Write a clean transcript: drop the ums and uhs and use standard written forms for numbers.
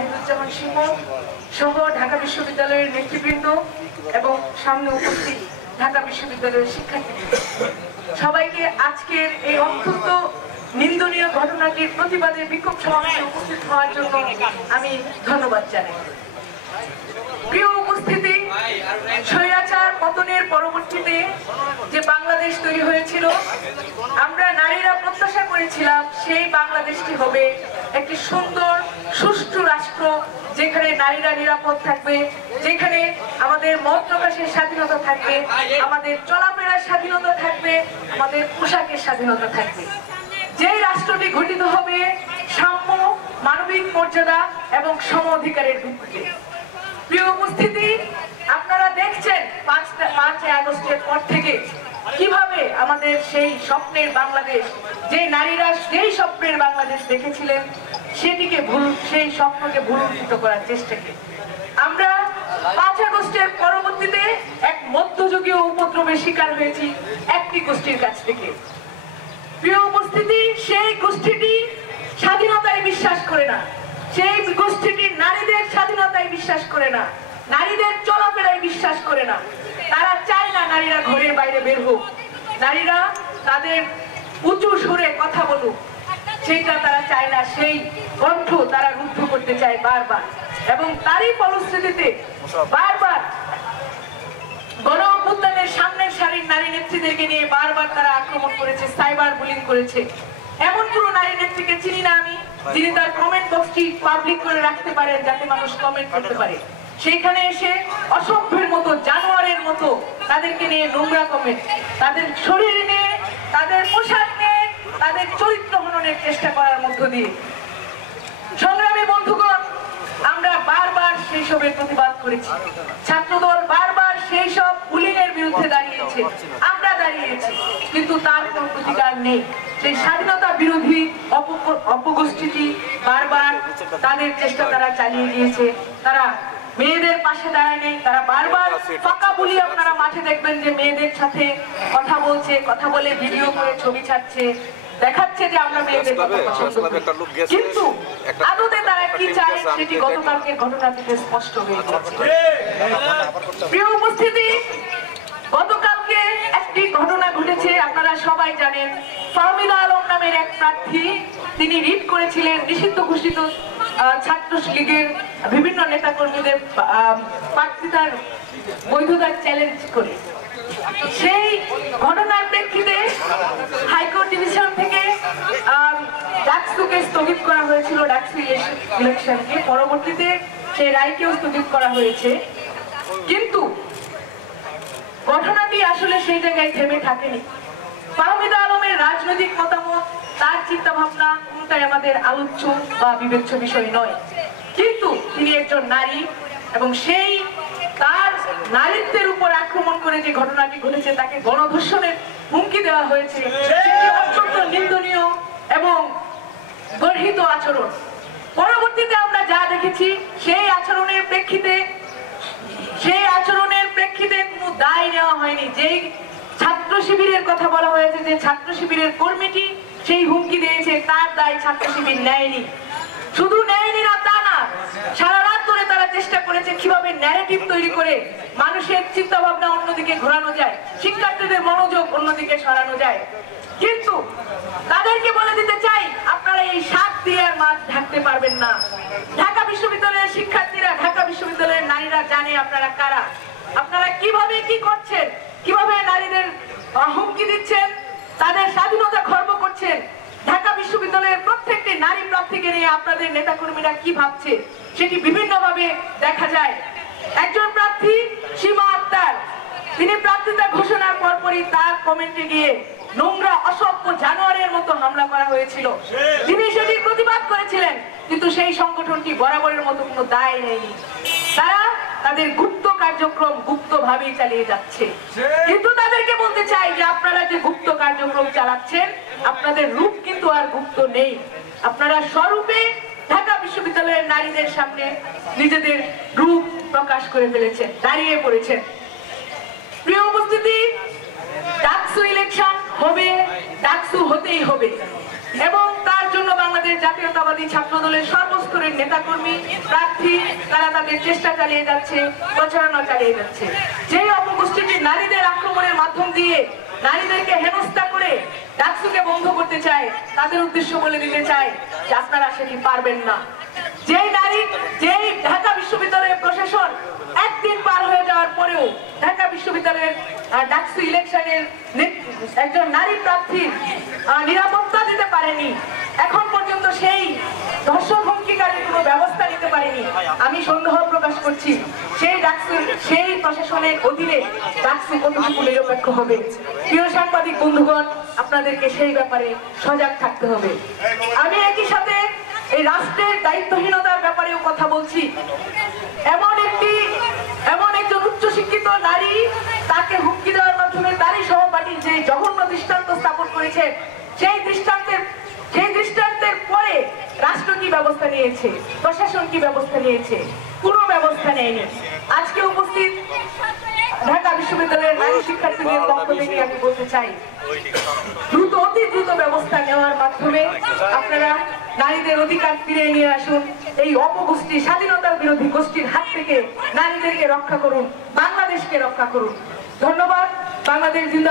নাহিদুজ্জামান সিংহ সহ ঢাকা বিশ্ববিদ্যালয়ের নেতৃবৃন্দ এবং সামনে উপস্থিত ঢাকা বিশ্ববিদ্যালয়ের শিক্ষার্থীবৃন্দ, সবাইকে আজকের এই অত্যন্ত নিন্দনীয় ঘটনাটির প্রতিবাদে বিক্ষোভ সমাবেশে উপস্থিত হওয়ার জন্য আমি ধন্যবাদ জানাই। প্রিয় উপস্থিতি, স্বৈরাচার পতনের পরবর্তীতে যে বাংলাদেশ তৈরি হয়েছিল, আমরা নারীরা প্রত্যাশা করেছিলাম সেই বাংলাদেশটি হবে একটি সুন্দর সুষ্ঠু রাষ্ট্র, যেখানে নারীরা নিরাপদ থাকবে, যেখানে আমাদের মত প্রকাশের স্বাধীনতা থাকবে, আমাদের চলাফেরার স্বাধীনতা থাকবে, আমাদের পোশাকের স্বাধীনতা থাকবে। যেই রাষ্ট্রটি গঠিত হবে সাম্য, মানবিক মর্যাদা এবং সম অধিকারের ভিত্তিতে। প্রিয় উপস্থিতি, আপনারা দেখছেন 5 আগস্টের পর থেকে কিভাবে আমাদের সেই স্বপ্নের বাংলাদেশ, যে নারীরা যেই স্বপ্নের বাংলাদেশ দেখেছিলেন সেই স্বপ্নকে ভুলুণ্ঠিত করার চেষ্টাকে আমরা 5 আগস্টের পরবর্তীতে এক মধ্যযুগীয় উপদ্রবের শিকার হয়েছি একটি গোষ্ঠীর কাছ থেকে। প্রিয় উপস্থিতি, সেই গোষ্ঠীটি স্বাধীনতায় বিশ্বাস করে না, সেই গোষ্ঠীটি নারীদের স্বাধীনতায় বিশ্বাস করে না, নারীদের চলাফেরায় বিশ্বাস করে না। তারা চায় না নারীরা ঘরের বাইরে বের হোক, নারীরা তাদের উঁচু সুরে কথা বলুক, সেইটা তারা চায় না। সেই কণ্ঠ তারা রুদ্ধ করতে চায় বারবার, এবং তারই ফলশ্রুতিতে বারবার গণ অভ্যুত্থানের সামনের সারির নারী নেত্রীদেরকে নিয়ে বারবার তারা আক্রমণ করেছে, সাইবার বুলিং করেছে। এমন কোন নারী নেত্রীকে চিনি না আমি যিনি তার কমেন্ট বক্সটি পাবলিক করে রাখতে পারেন যাতে মানুষ কমেন্ট করতে পারে। সেইখানে এসে অসভ্যের মতো, জানোয়ারের মতো তাদেরকে নিয়ে নোংরা কমেন্ট, তাদের শরীর নিয়ে, তাদের পোশাক নিয়ে, তাদের চরিত্র হননের চেষ্টা করার মধ্য দিয়ে। সংগ্রামী বন্ধুগণ, আমরা বারবার সেই সবের প্রতিবাদ করেছি, ছাত্রদল বারবার সেই সব বুলিং এর বিরুদ্ধে দাঁড়িয়েছে, আমরা দাঁড়িয়েছি, কিন্তু তার কোনো প্রতিকার নেই। সেই স্বাধীনতা বিরোধী অপগোষ্ঠীটি বারবার তাদের চেষ্টা তারা চালিয়ে গিয়েছে। তারা মেয়েদের পাশে দাঁড়ায় নেই, তারা বারবার ফাঁকা বুলি আপনারা মাঠে দেখবেন যে মেয়েদের সাথে কথা বলছে, কথা বলে ভিডিও করে ছবি ছাড়ছে, দেখাচ্ছে যে আমরা মেয়েদের কথা পছন্দ করি, কিন্তু আদতে তারা কি চায় সেটি গতকালকে ঘটনা থেকে স্পষ্ট হয়ে গেছে। প্রিয় উপস্থিতি, গতকালকে একটি ঘটনা ঘটেছে, আপনারা সবাই জানেন। ফাহমিদা আলম নামের এক প্রার্থী, তিনি রিট করেছিলেন নিষিদ্ধ ঘোষিত ছাত্র লীগের বিভিন্ন নেতাকর্মীদের প্রার্থিতার বৈধতার চ্যালেঞ্জ করে। সেই ঘটনার প্রেক্ষিতে হাইকোর্ট ডিভিশন থেকে ডাকসুকে স্থগিত করা হয়েছিল, ডাকসু ইলেকশনকে। পরবর্তীতে সেই রায়কেও স্থগিত করা হয়েছে, কিন্তু ঘটনাটি আসলে সেই জায়গায় থেমে থাকেনি। ফাহমিদা আলমের রাজনৈতিক মতামত, তার চিন্তা ভাবনা কোনটাই আমাদের আলোচ্য বা বিবেচ্য বিষয় নয়, কিন্তু তিনি একজন নারী, এবং সেই তার নারীত্বের উপর আক্রমণ করে যে ঘটনাটি ঘটেছে, তাকে গণধর্ষণের হুমকি দেওয়া হয়েছে, সেটি অত্যন্ত নিন্দনীয় এবং গর্হিত আচরণ। পরবর্তীতে আমরা যা দেখেছি, সেই আচরণের প্রেক্ষিতে কোনো দায় নেওয়া হয়নি। যেই ছাত্র শিবিরের কথা বলা হয়েছে, যে ছাত্র শিবিরের কর্মীটি সেই হুমকি দিয়েছে, তার দায় ছাত্র শিবির নেয়নি। শুধু নেয়নি না তা না, সারা রাত ধরে তারা চেষ্টা করেছে কিভাবে ন্যারেটিভ তৈরি করে মানুষের চিন্তা ভাবনা অন্যদিকে ঘোরানো যায়, শিক্ষার্থীদের মনোযোগ অন্যদিকে সরানো যায়। কিন্তু তাদেরকে বলে দিতে চাই, আপনারা এই শাক দিয়ে আর মাছ ঢাকতে পারবেন না। ঢাকা বিশ্ববিদ্যালয়ের শিক্ষার্থীরা, ঢাকা বিশ্ববিদ্যালয়ের নারীরা জানে আপনারা কারা, আপনারা কিভাবে কি করছেন, কিভাবে নারীদের হুমকি দিচ্ছেন, তাদের স্বাধীনতা খর্ব করছেন। ঢাকা বিশ্ববিদ্যালয়ের প্রত্যেকটি নারী প্রার্থীকে নিয়ে আপনাদের নেতাকর্মীরা কি ভাবছে সেটি বিভিন্নভাবে দেখা যায়। একজন প্রার্থী সীমা আক্তার, তিনি প্রার্থিতা ঘোষণার পরপরই তার কমেন্টে গিয়ে নোংরা অসভ্য জানোয়ারের মতো হামলা করা হয়েছিল, তিনি সেটির প্রতিবাদ করেছিলেন, কিন্তু সেই সংগঠনটি বরাবরের মতো কোনো দায় নেয়নি। তারা তাদের গুপ্ত কার্যক্রম গুপ্তভাবেই চালিয়ে যাচ্ছে। কিন্তু তাদেরকে বলতে চাই যে আপনারা যে গুপ্ত কার্যক্রম চালাচ্ছেন, আপনাদের রূপ কিন্তু আর গুপ্ত নেই। আপনারা স্বরূপে ঢাকা বিশ্ববিদ্যালয়ের নারীদের সামনে নিজেদের রূপ প্রকাশ করে ফেলেছেন, দাঁড়িয়ে পড়েছেন। প্রিয় উপস্থিতি, ডাকসু ইলেকশন হবে, ডাকসু হতেই হবে, এবং তার জন্য বাংলাদেশ বাংলাদেশ জাতীয়তাবাদী ছাত্র দলের সর্বস্তরের নেতাকর্মী প্রার্থী তারা তাদের চেষ্টা চালিয়ে যাচ্ছে, প্রচারণা চালিয়ে যাচ্ছে। যেই অপগোষ্ঠীটি নারীদের আক্রমণের মাধ্যম দিয়ে নারীদেরকে হেনস্থা করে ডাকসুকে বন্ধ করতে চায়, তাদের উদ্দেশ্য বলে দিতে চায় যে আপনারা সেটি পারবেন না। যেই ঢাকা বিশ্ববিদ্যালয়ের প্রশাসন একদিন পার হয়ে যাওয়ার পরেও ঢাকা বিশ্ববিদ্যালয়ের ডাকসু ইলেকশনের একজন নারী প্রার্থীর নিরাপত্তা দিতে পারেনি, এখন পর্যন্ত সেই ধর্ষণ হুমকিকারীর কোনো ব্যবস্থা নিতে পারেনি, আমি সন্দেহ প্রকাশ করছি সেই প্রশাসনের অধীনে ডাকসু কতটুকু নিরপেক্ষ হবে। প্রিয় সাংবাদিক বন্ধুগণ, আপনাদেরকে সেই ব্যাপারে সজাগ থাকতে হবে। আমি একই সাথে এই রাষ্ট্রের দায়িত্বহীনতার ব্যাপারেও কথা বলছি। এমন একজন উচ্চশিক্ষিত নারী, তাকে হুমকি দেওয়ার মাধ্যমে তারই সহপাঠী যে জঘন্য দৃষ্টান্ত স্থাপন করেছে, সেই দৃষ্টান্তের পরে রাষ্ট্র কি ব্যবস্থা নিয়েছে, প্রশাসন কি ব্যবস্থা নিয়েছে? কোনো ব্যবস্থা নেয়নি। আজকে উপস্থিত ঢাকা বিশ্ববিদ্যালয়ের নারী শিক্ষার্থীদের পক্ষ থেকে আমি বলতে চাই, অতি দ্রুত ব্যবস্থা নেওয়ার মাধ্যমে আপনারা নারীদের অধিকার ফিরিয়ে নিয়ে আসুন। এই অপগোষ্ঠী, স্বাধীনতার বিরোধী গোষ্ঠীর হাত থেকে নারীদেরকে রক্ষা করুন, বাংলাদেশকে রক্ষা করুন। ধন্যবাদ। বাংলাদেশ জিন্দাবাদ।